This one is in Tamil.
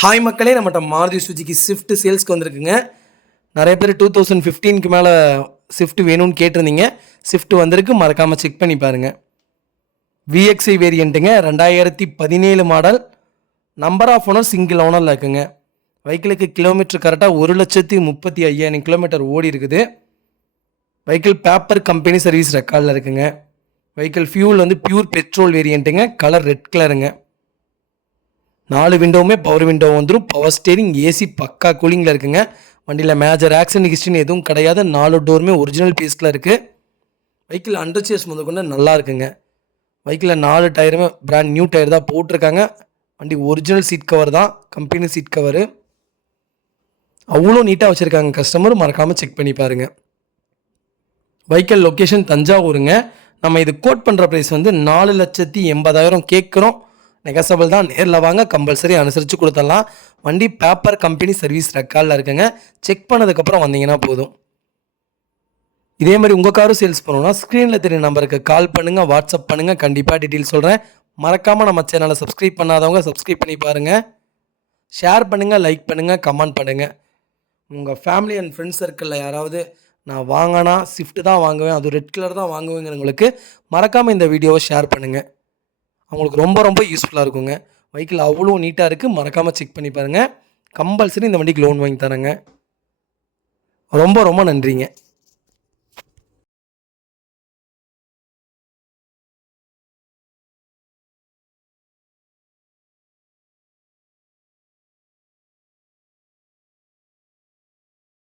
ஹாய் மக்களே, நம்மகிட்ட மாருதி சுஜுகி ஸ்விஃப்ட் சேல்ஸ்க்கு வந்திருக்குங்க. நிறைய பேர் 2015க்கு மேலே ஸ்விஃப்ட் வேணும்னு கேட்டிருந்தீங்க. ஸ்விஃப்ட் வந்திருக்கு, மறக்காமல் செக் பண்ணி பாருங்கள். விஎக்ஸ்ஐ வேரியண்ட்டுங்க, 2017 model. Number of owner single ஓனரில் இருக்குங்க. வெஹிக்கிளுக்கு கிலோமீட்டர் கரெக்டாக 1,35,000 கிலோமீட்டர் ஓடி இருக்குது. வெஹிக்கிள் பேப்பர் கம்பெனி சர்வீஸ் ரெக்கார்டில் இருக்குங்க. வெஹிக்கிள் ஃபியூல் வந்து பியூர் பெட்ரோல் வேரியண்ட்டுங்க. கலர் ரெட் கலருங்க. 4 விண்டோவுமே பவர் விண்டோ வந்துடும். பவர் ஸ்டேரிங், ஏசி பக்கா கூலிங்கில் இருக்குங்க. வண்டியில் மேஜர் ஆக்சிடென்ட் ஹிஸ்ட்ரின்னு எதுவும் கிடையாது. 4 டோருமே ஒரிஜினல் பீஸில் இருக்குது. வெஹிக்கிள் அண்டர் சேஸ் முதற்கொண்டு நல்லா இருக்குங்க. வெஹிக்கிளில் 4 டயருமே பிராண்ட் நியூ டயர் தான் போட்டிருக்காங்க. வண்டி ஒரிஜினல் சீட் கவர் தான், கம்பெனி சீட் கவரு. அவ்வளோ நீட்டாக வச்சுருக்காங்க. கஸ்டமர் மறக்காமல் செக் பண்ணி பாருங்கள். வெஹிக்கிள் லொக்கேஷன் தஞ்சாவூருங்க. நம்ம இது கோட் பண்ணுற ப்ரைஸ் வந்து 4,80,000 கேட்குறோம். நெகசபிள் தான். நேரில் வாங்க, கம்பல்சரி அனுசரித்து கொடுத்துடலாம். வண்டி பேப்பர் கம்பெனி சர்வீஸ் ரெக்கார்டில் இருக்குங்க. செக் பண்ணதுக்கப்புறம் வந்தீங்கன்னா போதும். இதே மாதிரி உங்கள் காரும் சேல்ஸ் பண்ணணும்னா ஸ்க்ரீனில் தெரிய நம்பருக்கு கால் பண்ணுங்கள், வாட்ஸ்அப் பண்ணுங்கள். கண்டிப்பாக டீட்டெயில் சொல்கிறேன். மறக்காமல் நம்ம சேனலை சப்ஸ்கிரைப் பண்ணாதவங்க சப்ஸ்கிரைப் பண்ணி பாருங்கள். ஷேர் பண்ணுங்கள், லைக் பண்ணுங்கள், கமெண்ட் பண்ணுங்கள். உங்கள் ஃபேமிலி அண்ட் ஃப்ரெண்ட்ஸ் சர்க்கிளில் யாராவது நான் வாங்கினா ஸ்விஃப்ட் தான் வாங்குவேன், அது ரெட் கலர் தான் வாங்குவேங்கிறவங்களுக்கு மறக்காமல் இந்த வீடியோவை ஷேர் பண்ணுங்கள். அவங்களுக்கு ரொம்ப ரொம்ப யூஸ்ஃபுல்லாக இருக்குங்க. வெஹிக்கிள் அவ்வளோ நீட்டாக இருக்குது. மறக்காமல் செக் பண்ணி பாருங்கள். கம்பல்சரி இந்த வண்டிக்கு லோன் வாங்கி தரேங்க. ரொம்ப ரொம்ப நன்றிங்க.